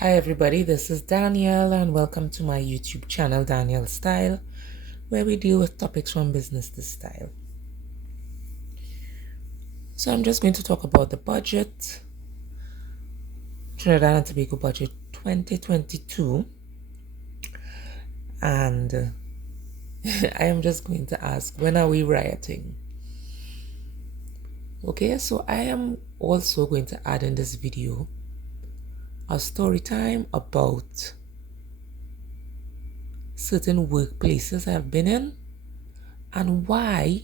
Hi everybody, this is Danielle and welcome to my YouTube channel Danielle Style, where we deal with topics from business to style. So I'm just going to talk about the budget, Trinidad and Tobago budget 2022, and I am just going to ask, when are we rioting? Okay, so I am also going to add in this video a story time about certain workplaces I've been in and why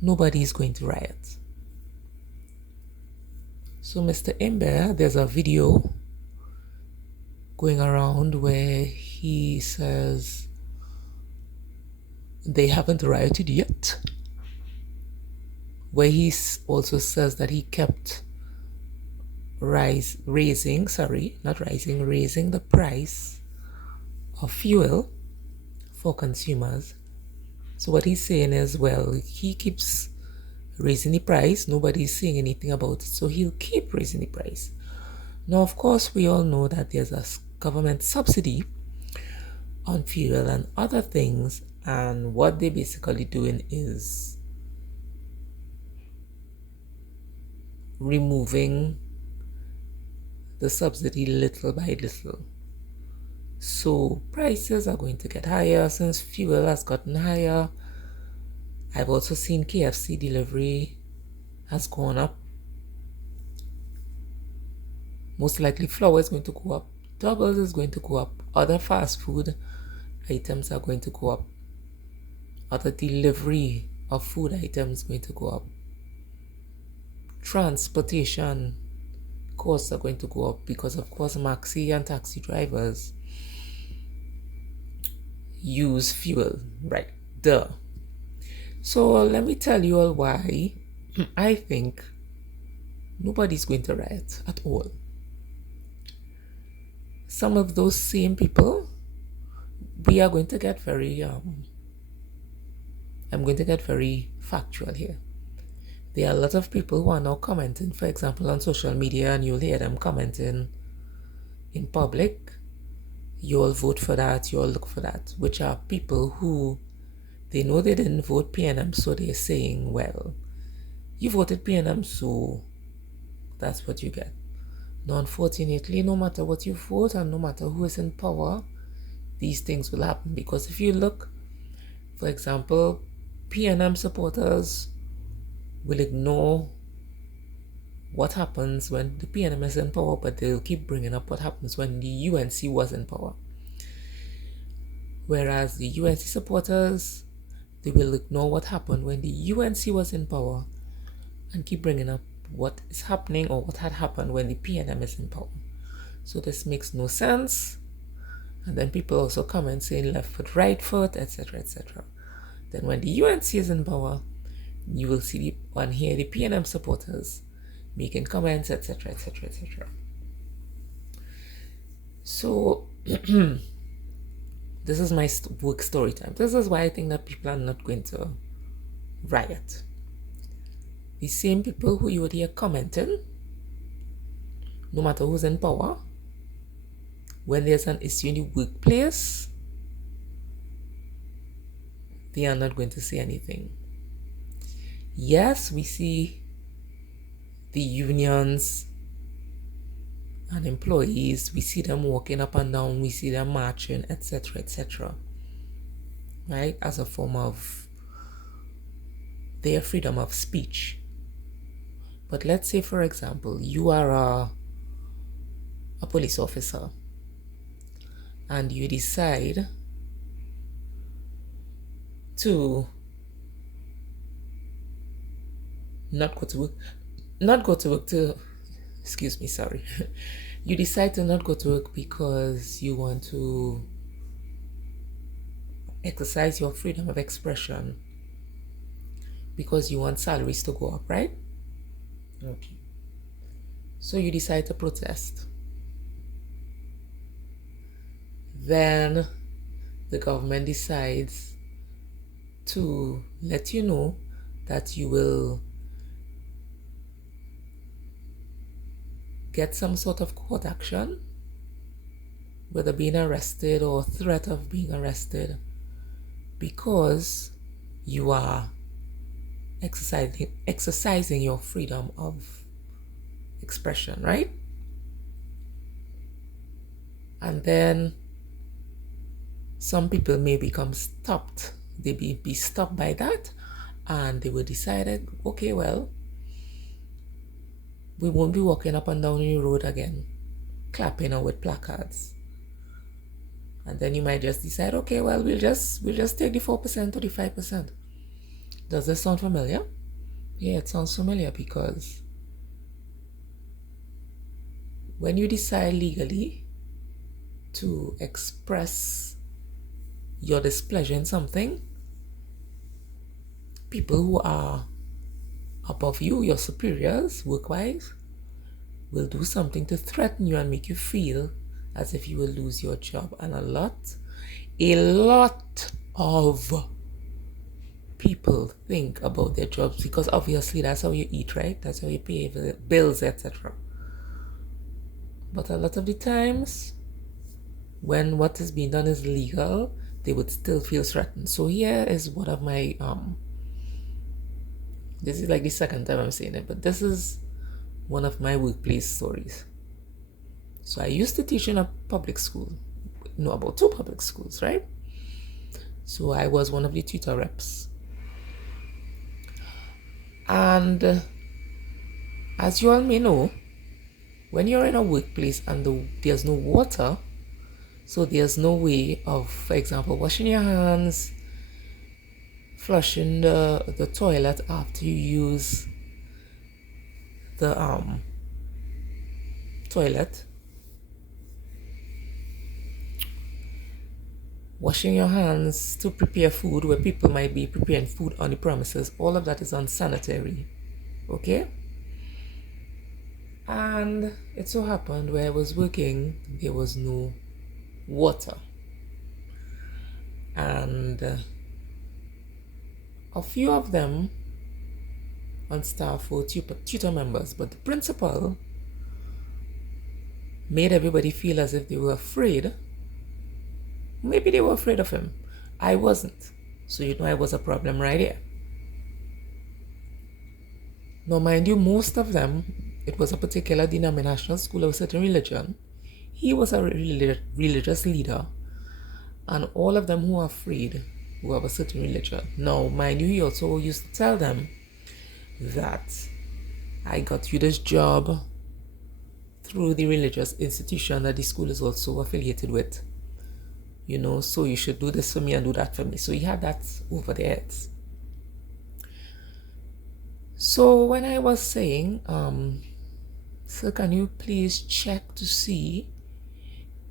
nobody is going to riot. So Mr. Imber, there's a video going around where he says they haven't rioted yet, where he also says that he kept raising the price of fuel for consumers. So what he's saying is, well, he keeps raising the price, nobody's saying anything about it, so he'll keep raising the price. Now, of course, we all know that there's a government subsidy on fuel and other things, and what they're basically doing is removing the subsidy little by little. So prices are going to get higher since fuel has gotten higher. I've also seen KFC delivery has gone up. Most likely flour is going to go up, doubles is going to go up, other fast food items are going to go up, other delivery of food items going to go up, transportation costs are going to go up because of course maxi and taxi drivers use fuel, right? Duh. So let me tell you all why I think nobody's going to riot at all. Some of those same people, we are going to get very I'm going to get very factual here. There are a lot of people who are now commenting, for example, on social media, and you'll hear them commenting in public, you all vote for that, you all look for that, which are people who, they know they didn't vote PNM, so they're saying, well, you voted PNM, so that's what you get. Now, unfortunately, no matter what you vote and no matter who is in power, these things will happen. Because if you look, for example, PNM supporters will ignore what happens when the PNM is in power, but they'll keep bringing up what happens when the UNC was in power. Whereas the UNC supporters, they will ignore what happened when the UNC was in power and keep bringing up what is happening or what had happened when the PNM is in power. So this makes no sense. And then people also comment saying left foot, right foot, etc., etc. Then when the UNC is in power, you will see and hear the PNM supporters making comments, etc., etc., etc. So this is my work story time. This is why I think that people are not going to riot. The same people who you would hear commenting, no matter who's in power, when there's an issue in the workplace, they are not going to say anything. Yes, we see the unions and employees, we see them walking up and down, we see them marching, etc., etc., right, as a form of their freedom of speech. But let's say, for example, you are a police officer and you decide to not go to work you decide to not go to work because you want to exercise your freedom of expression, because you want salaries to go up, right? Okay. So you decide to protest. Then the government decides to let you know that you will get some sort of court action whether being arrested or threat of being arrested, because you are exercising your freedom of expression, right? And then some people may become stopped. They be stopped by that, and they will decide, okay, well, we won't be walking up and down the road again, clapping or with placards. And then you might just decide, okay, well, we'll just take the 4% or the 5%. Does this sound familiar? Yeah, it sounds familiar, because when you decide legally to express your displeasure in something, people who are above you, your superiors, work-wise, will do something to threaten you and make you feel as if you will lose your job. And a lot of people think about their jobs, because obviously that's how you eat, right? That's how you pay the bills, etc. But a lot of the times, when what is being done is legal, they would still feel threatened. So here is one of my this is like the second time I'm saying it, but this is one of my workplace stories. So I used to teach in a public school, about 2 public schools, right? So I was one of the tutor reps. And as you all may know, when you're in a workplace and there's no water, so there's no way of, for example, washing your hands, flushing the toilet after you use the toilet, washing your hands to prepare food where people might be preparing food on the premises. All of that is unsanitary, okay? And it so happened where I was working, there was no water. And a few of them on staff were tutor members, but the principal made everybody feel as if they were afraid. Maybe they were afraid of him. I wasn't. So I was a problem right here. Now, mind you, most of them, it was a particular denominational school of a certain religion. He was a religious leader, and all of them who are afraid who have a certain religion. Now, mind you, he also used to tell them that I got you this job through the religious institution that the school is also affiliated with. So you should do this for me and do that for me. So he had that over their heads. So when I was saying, sir, can you please check to see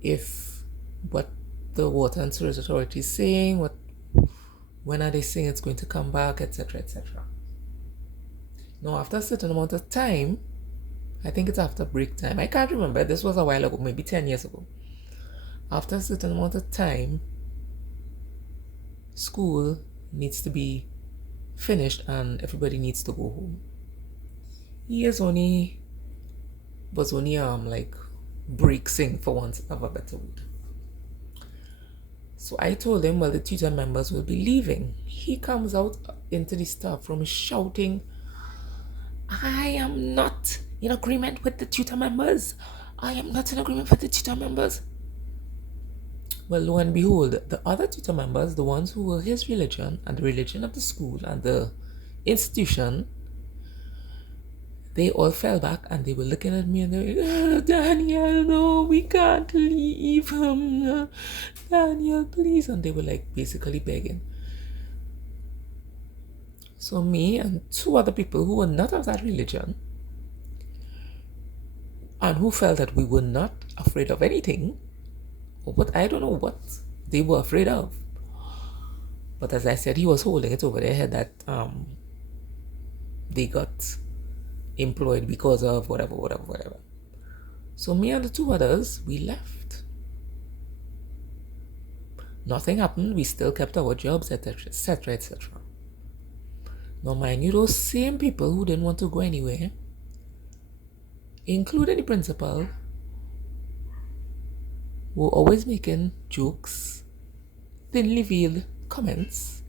if what the Water and Sewage Authority is saying, when are they saying it's going to come back, etc., etc. Now, after a certain amount of time, I think it's after break time, I can't remember, this was a while ago, maybe 10 years ago. After a certain amount of time, school needs to be finished and everybody needs to go home. He was only like breaking, for want of a better word. So I told him, well, the tutor members will be leaving. He comes out into the staff room shouting, I am not in agreement with the tutor members. I am not in agreement with the tutor members. Well, lo and behold, the other tutor members, the ones who were his religion and the religion of the school and the institution, they all fell back and they were looking at me and they were like, Daniel, no, we can't leave him. Daniel, please. And they were like basically begging. So me and 2 other people who were not of that religion and who felt that we were not afraid of anything, or what, I don't know what they were afraid of. But as I said, he was holding it over their head that they got employed because of whatever. So me and the 2 others, we left. Nothing happened. We still kept our jobs, etc., etc. Now, mind you, those same people who didn't want to go anywhere, including the principal, were always making jokes, thinly veiled comments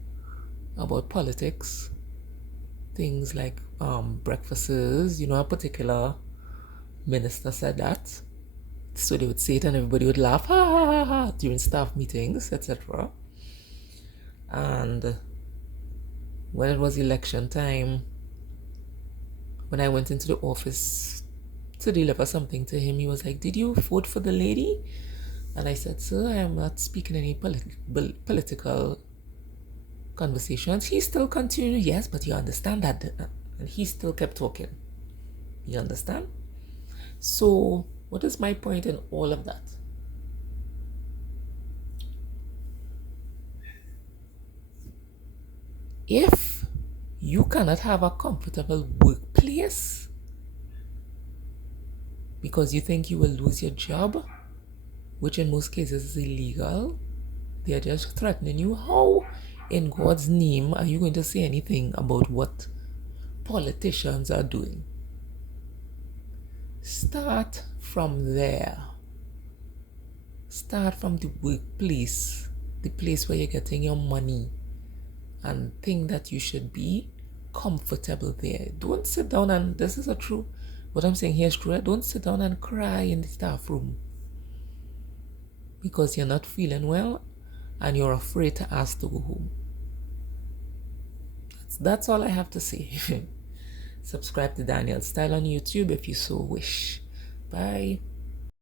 about politics, things like breakfasts. A particular minister said that. So they would say it and everybody would laugh, ha ha ha ha, during staff meetings, etc. And when it was election time, when I went into the office to deliver something to him, he was like, "Did you vote for the lady?" And I said, "Sir, I am not speaking any political conversations." He still continued, "Yes, but you understand that." And he still kept talking. You understand? So, what is my point in all of that? If you cannot have a comfortable workplace because you think you will lose your job, which in most cases is illegal, they are just threatening you. How, in God's name, are you going to say anything about what politicians are doing? Start from there. Start from the workplace, the place where you're getting your money, and think that you should be comfortable there. Don't sit down and, this is a true, what I'm saying here is true. Don't sit down and cry in the staff room because you're not feeling well and you're afraid to ask to go home. That's all I have to say. Subscribe to Daniel's Style on YouTube if you so wish. Bye.